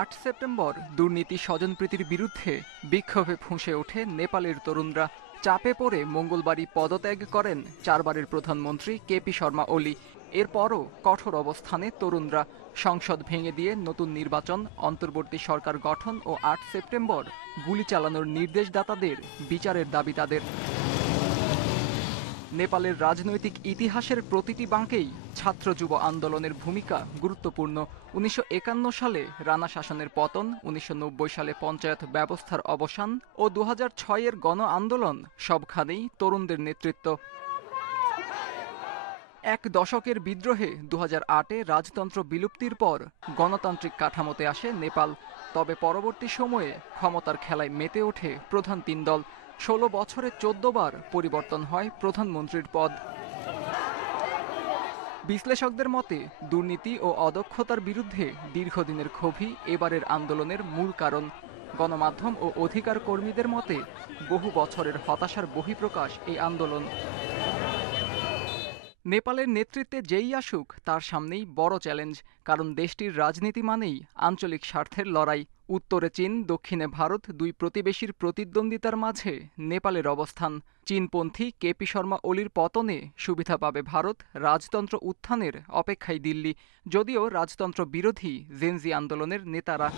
৮ September দুর্নীতি স্বজনপ্রীতির বিরুদ্ধে বিক্ষোভে ফুঁসে ওঠে নেপালের তরুণরা। চাপে পড়ে মঙ্গলবারই পদত্যাগ করেন চারবারের প্রধানমন্ত্রী কেপি শর্মা ওলি। এরপরও কঠোর অবস্থানে তরুণরা সংসদ ভেঙে দিয়ে নতুন নির্বাচন, অন্তর্বর্তী সরকার গঠন ও ৮ সেপ্টেম্বর গুলি চালানোর নির্দেশদাতাদের বিচারের দাবি তাদের। নেপালের রাজনৈতিক ইতিহাসের প্রতিটি বাঁকেই ছাত্র যুব আন্দোলনের ভূমিকা গুরুত্বপূর্ণ। ১৯৫১ সালে রানা শাসনের পতন, ১৯৯০ সালে পঞ্চায়েত ব্যবস্থার অবসান ও ২০০৬-এর গণ আন্দোলন সবখানেই তরুণদের নেতৃত্ব। এক দশকের বিদ্রোহে ২০০৮-এ রাজতন্ত্র বিলুপ্তির পর গণতান্ত্রিক কাঠামোতে আসে নেপাল। তবে পরবর্তী সময়ে ক্ষমতার খেলায় মেতে ওঠে প্রধান তিন দল। ১৬ বছরে ১৪ বার পরিবর্তন হয় প্রধানমন্ত্রীর পদ। বিশ্লেষকদের মতে দুর্নীতি ও অদক্ষতার বিরুদ্ধে দীর্ঘদিনের ক্ষোভই এবারের আন্দোলনের মূল কারণ। গণমাধ্যম ও অধিকার কর্মীদের মতে বহু বছরের হতাশার বহিঃপ্রকাশ এই আন্দোলন। নেপালের নেতৃত্বে যেই আসুক তার সামনেই বড় চ্যালেঞ্জ, কারণ দেশটির রাজনীতি মানেই আঞ্চলিক স্বার্থের লড়াই। উত্তরে চীন, দক্ষিণে ভারত, দুই প্রতিবেশীর প্রতিদ্বন্দ্বিতার মাঝে নেপালের অবস্থান। চীনপন্থী কেপি শর্মা ওলির পতনে সুবিধা পাবে ভারত, রাজতন্ত্র উত্থানের অপেক্ষায় দিল্লি, যদিও রাজতন্ত্র বিরোধী জেনজি আন্দোলনের নেতারা।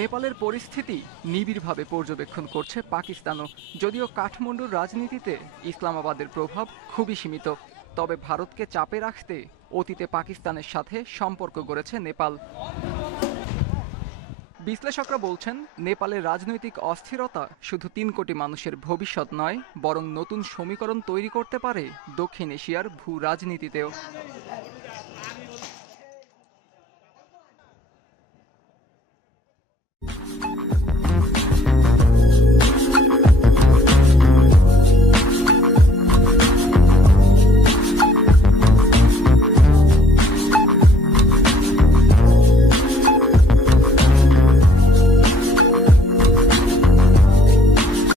নেপালের পরিস্থিতি নিবিড়ভাবে পর্যবেক্ষণ করছে পাকিস্তানও। যদিও কাঠমান্ডুর রাজনীতিতে ইসলামাবাদের প্রভাব খুবই সীমিত, তবে ভারতকে চাপে রাখতে অতীতে পাকিস্তানের সাথে সম্পর্ক গড়েছে নেপাল। বিশ্লেষকরা বলছেন, নেপালের রাজনৈতিক অস্থিরতা শুধু ৩ কোটি মানুষের ভবিষ্যৎ নয়, বরং নতুন সমীকরণ তৈরি করতে পারে দক্ষিণ এশিয়ার ভূ রাজনীতিতেও।